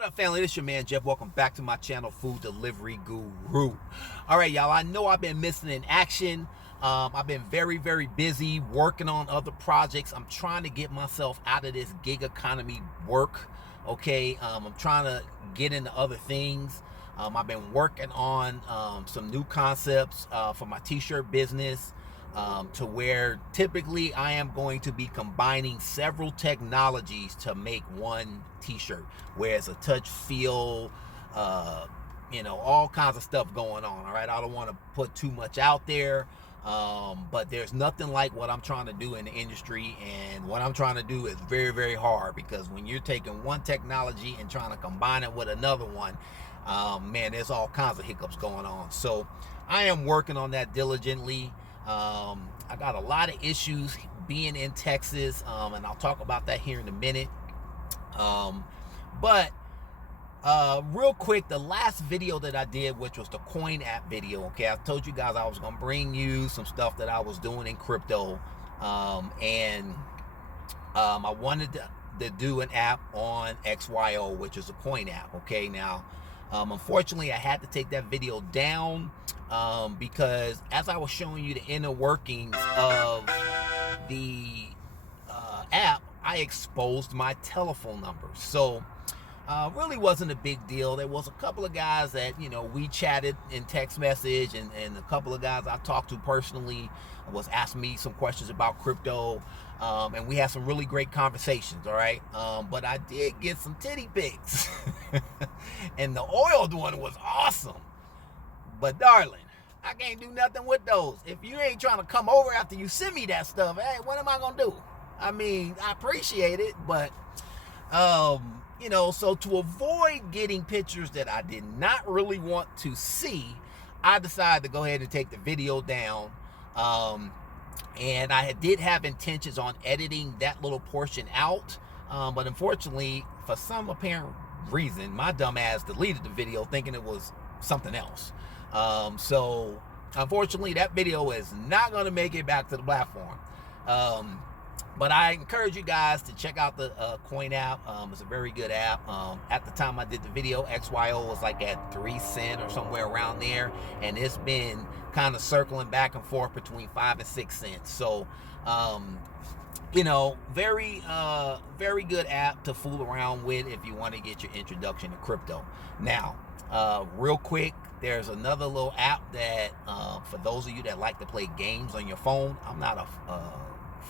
What up, family? This your man Jeff. Welcome back to my channel, Food Delivery Guru. All right, y'all, I know I've been missing in action. I've been very busy working on other projects. I'm trying to get myself out of this gig economy work. Okay, I'm trying to get into other things. I've been working on some new concepts for my t-shirt business, to where typically I am going to be combining several technologies to make one t-shirt, where it's a touch, feel, all kinds of stuff going on. All right, I don't want to put too much out there, but there's nothing like what I'm trying to do in the industry, and what I'm trying to do is very hard, because when you're taking one technology and trying to combine it with another one, man, there's all kinds of hiccups going on. So I am working on that diligently. I got a lot of issues being in Texas, and I'll talk about that here in a minute. But real quick, the last video that I did, which was the coin app video, okay, I told you guys I was gonna bring you some stuff that I was doing in crypto, and I wanted to do an app on XYO, which is a coin app. Okay, now unfortunately I had to take that video down, because as I was showing you the inner workings of the app, I exposed my telephone number. So really wasn't a big deal. There was a couple of guys that, we chatted in text message, and a couple of guys I talked to personally was asking me some questions about crypto, and we had some really great conversations. All right, but I did get some titty pics and the oiled one was awesome, but darling, I can't do nothing with those. If you ain't trying to come over after you send me that stuff, hey, what am I gonna do? I mean, I appreciate it, but so to avoid getting pictures that I did not really want to see, I decided to go ahead and take the video down. And I did have intentions on editing that little portion out, but unfortunately, for some apparent reason, my dumb ass deleted the video thinking it was something else. So unfortunately, that video is not going to make it back to the platform. But I encourage you guys to check out the coin app. It's a very good app. At the time I did the video, XYO was like at 3 cents or somewhere around there, and it's been kind of circling back and forth between 5 and 6 cents. So very good app to fool around with if you want to get your introduction to crypto. Now, real quick, there's another little app that for those of you that like to play games on your phone. I'm not a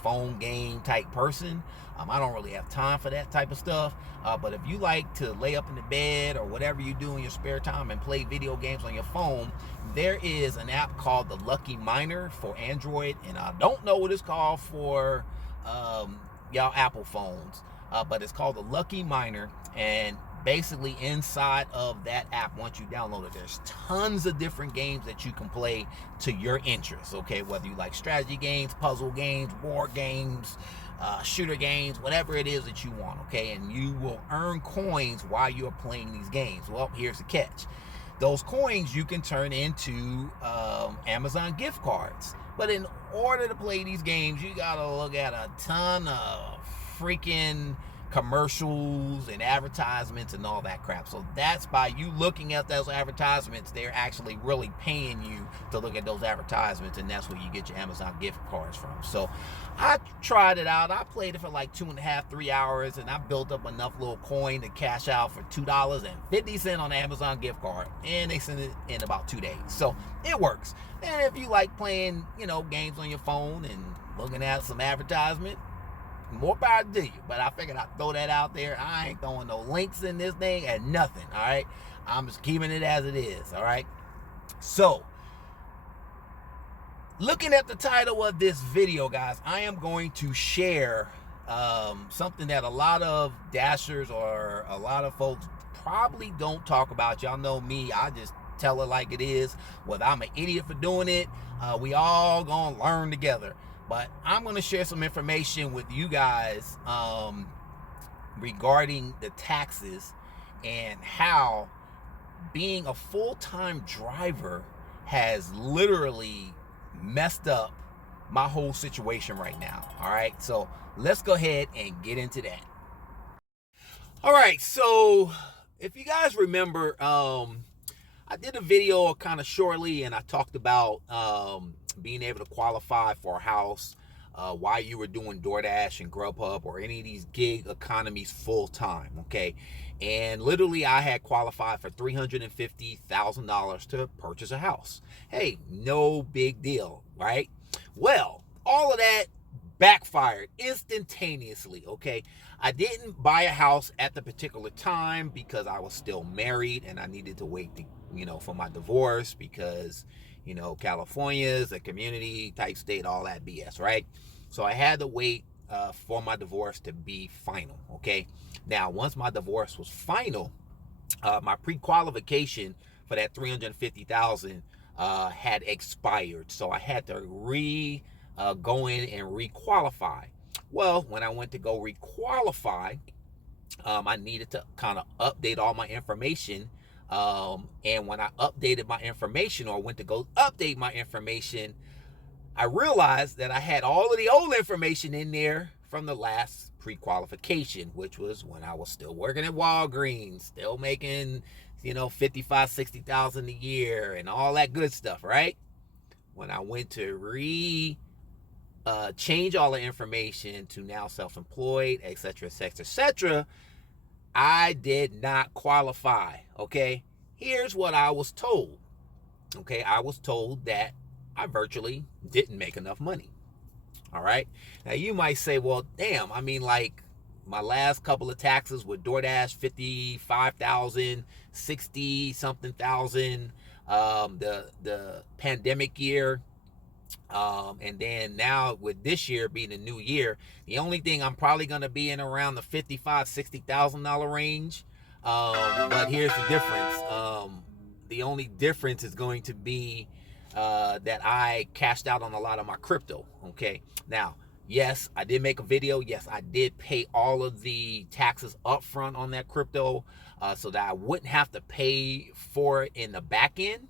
phone game type person. I don't really have time for that type of stuff, but if you like to lay up in the bed or whatever you do in your spare time and play video games on your phone, there is an app called the Lucky Miner for Android, and I don't know what it's called for y'all Apple phones, but it's called the Lucky Miner. And basically inside of that app, once you download it, there's tons of different games that you can play to your interests. Okay, whether you like strategy games, puzzle games, war games, shooter games, whatever it is that you want. Okay, and you will earn coins while you're playing these games. Well, here's the catch: those coins you can turn into Amazon gift cards. But in order to play these games, you gotta look at a ton of freaking commercials and advertisements and all that crap. So that's by you looking at those advertisements, they're actually really paying you to look at those advertisements, and that's where you get your Amazon gift cards from. So I tried it out. I played it for like 2.5, 3 hours, and I built up enough little coin to cash out for $2.50 on the Amazon gift card, and they sent it in about 2 days. So it works. And if you like playing, games on your phone and looking at some advertisement, more power to you. But I figured I'd throw that out there. I ain't throwing no links in this thing and nothing. All right, I'm just keeping it as it is. All right, so looking at the title of this video, guys, I am going to share something that a lot of dashers or a lot of folks probably don't talk about. Y'all know me, I just tell it like it is. Whether I'm an idiot for doing it, we all gonna learn together. But I'm going to share some information with you guys regarding the taxes and how being a full-time driver has literally messed up my whole situation right now. All right, so let's go ahead and get into that. All right, so if you guys remember, I did a video kind of shortly, and I talked about being able to qualify for a house while you were doing DoorDash and Grubhub or any of these gig economies full time. Okay, and literally I had qualified for $350,000 to purchase a house. Hey, no big deal, right? Well, all of that backfired instantaneously. Okay, I didn't buy a house at the particular time because I was still married and I needed to wait to, for my divorce, because California is a community type state, all that BS, right? So I had to wait for my divorce to be final. Okay, now once my divorce was final, my pre-qualification for that 350,000 had expired, so I had to go in and re-qualify. Well, when I went to go re-qualify, I needed to kind of update all my information. And when I updated my information, or went to go update my information, I realized that I had all of the old information in there from the last pre-qualification, which was when I was still working at Walgreens, still making, 55, 60,000 a year and all that good stuff, right? When I went to change all the information to now self-employed, etc., etc., etc., I did not qualify. Okay, here's what I was told. Okay, I was told that I virtually didn't make enough money. All right, now you might say, well, damn, I mean, like, my last couple of taxes with DoorDash, 55,000, 60 something thousand, the pandemic year, and then now with this year being a new year, the only thing I'm probably going to be in around the $55,000-$60,000 range. But here's the difference. The only difference is going to be that I cashed out on a lot of my crypto. Okay, now, yes, I did make a video. Yes, I did pay all of the taxes up front on that crypto, so that I wouldn't have to pay for it in the back end.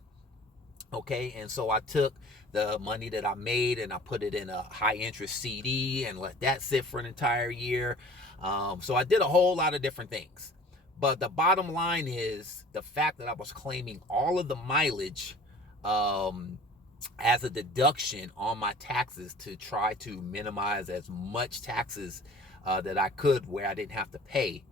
Okay, and so I took the money that I made and I put it in a high interest CD and let that sit for an entire year. So I did a whole lot of different things. But the bottom line is the fact that I was claiming all of the mileage as a deduction on my taxes to try to minimize as much taxes that I could, where I didn't have to pay.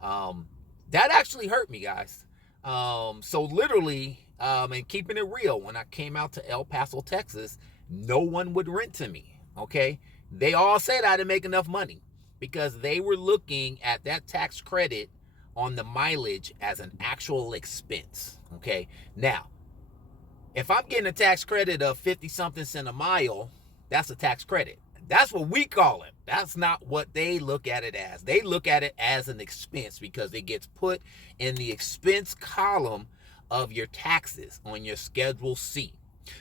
That actually hurt me, guys. So literally, and keeping it real, when I came out to El Paso, Texas, no one would rent to me. Okay, they all said I didn't make enough money because they were looking at that tax credit on the mileage as an actual expense. Okay, now, if I'm getting a tax credit of 50 something cents a mile, that's a tax credit. That's what we call it. That's not what they look at it as. They look at it as an expense because it gets put in the expense column of your taxes on your Schedule C.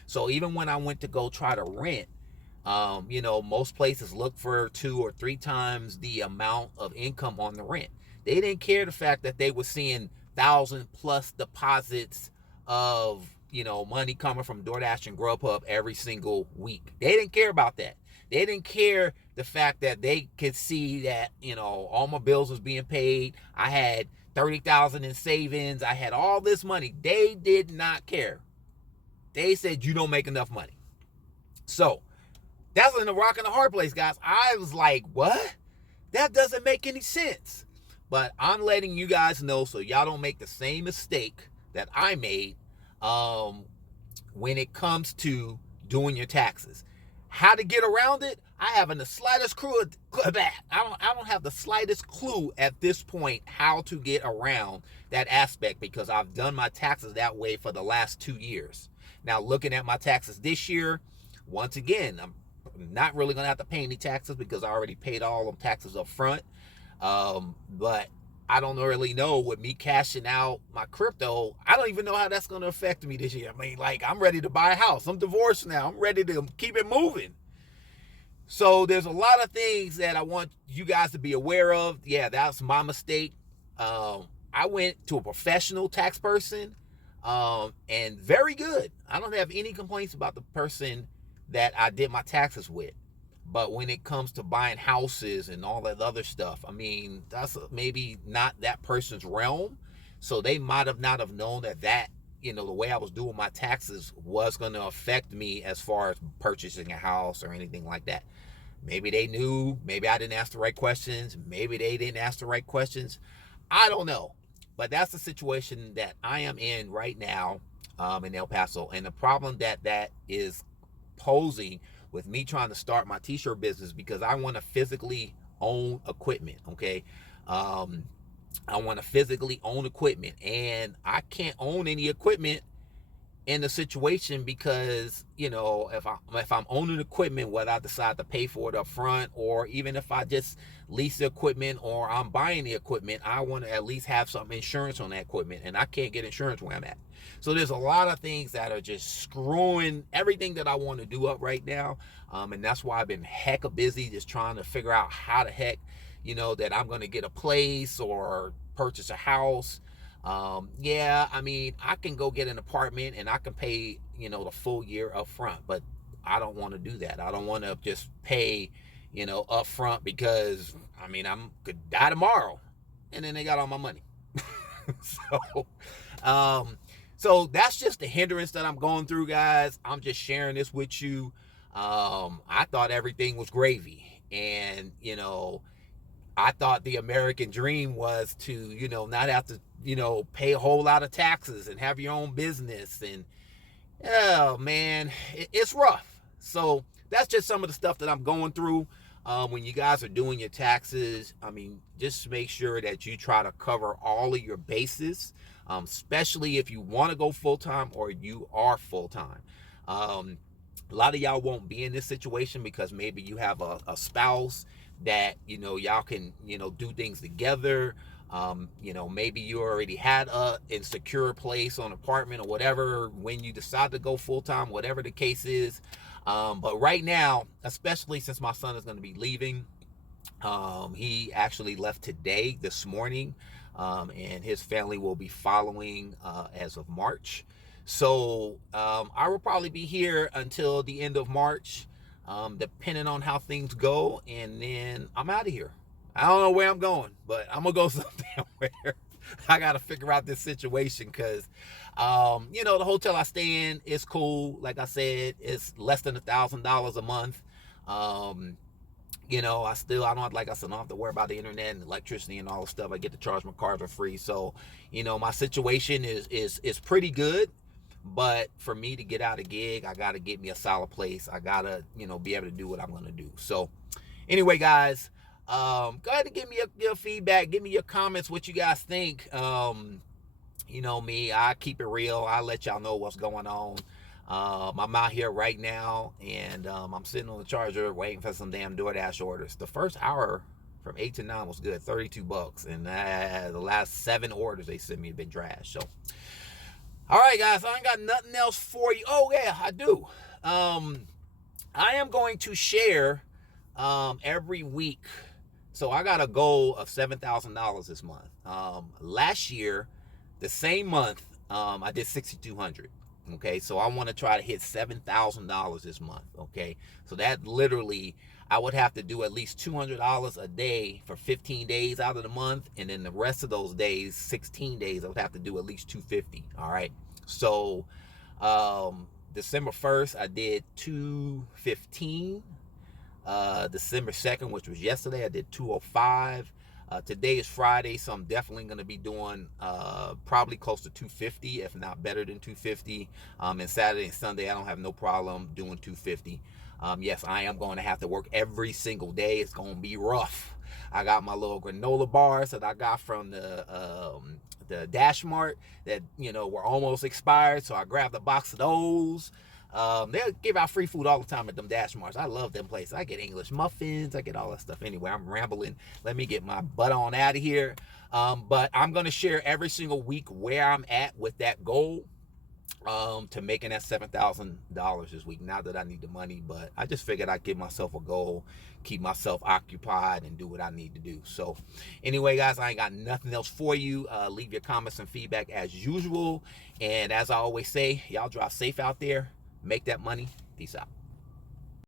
So even when I went to go try to rent, most places look for 2 or 3 times the amount of income on the rent. They didn't care the fact that they were seeing 1,000+ deposits of, money coming from DoorDash and Grubhub every single week. They didn't care about that. They didn't care the fact that they could see that, all my bills was being paid. I had 30,000 in savings. I had all this money. They did not care. They said, you don't make enough money. So that's in a rock and a hard place, guys. I was like, what? That doesn't make any sense. But I'm letting you guys know so y'all don't make the same mistake that I made when it comes to doing your taxes. How to get around it? I haven't the slightest clue of that. I don't have the slightest clue at this point how to get around that aspect, because I've done my taxes that way for the last 2 years. Now, looking at my taxes this year, once again, I'm not really going to have to pay any taxes because I already paid all of taxes up front. But I don't really know, with me cashing out my crypto, I don't even know how that's going to affect me this year. I mean, like, I'm ready to buy a house. I'm divorced now. I'm ready to keep it moving. So there's a lot of things that I want you guys to be aware of. Yeah, that's my mistake. I went to a professional tax person, and very good. I don't have any complaints about the person that I did my taxes with. But when it comes to buying houses and all that other stuff, I mean, that's maybe not that person's realm. So they might have not have known that the way I was doing my taxes was going to affect me as far as purchasing a house or anything like that. Maybe they knew, maybe I didn't ask the right questions, maybe they didn't ask the right questions. I don't know. But that's the situation that I am in right now in El Paso. And the problem that is posing with me trying to start my t-shirt business, because I want to physically own equipment, okay? I want to physically own equipment, and I can't own any equipment in the situation because if I'm owning equipment, whether I decide to pay for it up front or even if I just lease the equipment or I'm buying the equipment, I want to at least have some insurance on that equipment, and I can't get insurance where I'm at. So there's a lot of things that are just screwing everything that I want to do up right now, and that's why I've been hecka busy just trying to figure out how the heck that I'm going to get a place or purchase a house. Yeah, I mean, I can go get an apartment and I can pay, the full year up front, but I don't want to do that. I don't want to just pay, up front because, I mean, I'm could die tomorrow and then they got all my money. so, so that's just the hindrance that I'm going through, guys. I'm just sharing this with you. I thought everything was gravy, and, I thought the American dream was to, not have to, pay a whole lot of taxes and have your own business. And, oh, man, it's rough. So that's just some of the stuff that I'm going through. When you guys are doing your taxes, I mean, just make sure that you try to cover all of your bases, especially if you want to go full-time or you are full-time. A lot of y'all won't be in this situation because maybe you have a spouse that y'all can do things together. Maybe you already had a insecure place or an apartment or whatever when you decide to go full-time, whatever the case is. But right now, especially since my son is going to be leaving, he actually left today, this morning, and his family will be following as of March. So I will probably be here until the end of March, depending on how things go, and then I'm out of here. I don't know where I'm going, but I'm gonna go somewhere. I gotta figure out this situation because the hotel I stay in is cool. Like I said, it's less than $1,000 a month. I don't, like I said, I don't have to worry about the internet and electricity and all the stuff. I get to charge my cars for free. So, my situation is pretty good. But for me to get out a gig, I gotta get me a solid place. I gotta, be able to do what I'm gonna do. So anyway, guys, go ahead and give me your feedback. Give me your comments, what you guys think. Me, I keep it real. I let y'all know what's going on. I'm out here right now, and I'm sitting on the charger waiting for some damn DoorDash orders. The first hour from 8 to 9 was good, $32, and the last 7 orders they sent me have been trash. So, all right, guys, I ain't got nothing else for you. Oh yeah, I do. I am going to share every week. So I got a goal of $7,000 this month. Last year, the same month, I did $6,200. Okay, so I want to try to hit $7,000 this month. Okay, so that literally, I would have to do at least $200 a day for 15 days out of the month, and then the rest of those days, 16 days, I would have to do at least $250. All right, so December 1st, I did $215. December 2nd, which was yesterday, I did $205. Today is Friday, so I'm definitely going to be doing probably close to $250, if not better than $250. And Saturday and Sunday, I don't have no problem doing $250. Yes, I am going to have to work every single day. It's going to be rough. I got my little granola bars that I got from the Dash Mart that were almost expired, so I grabbed a box of those. They'll give out free food all the time at them Dash Marts. I love them places. I get English muffins. I get all that stuff. Anyway, I'm rambling. Let me get my butt on out of here. But I'm going to share every single week where I'm at with that goal to making that $7,000 this week. Not that I need the money, but I just figured I'd give myself a goal, keep myself occupied, and do what I need to do. So anyway, guys, I ain't got nothing else for you. Leave your comments and feedback as usual. And as I always say, y'all drive safe out there. Make that money. Peace out.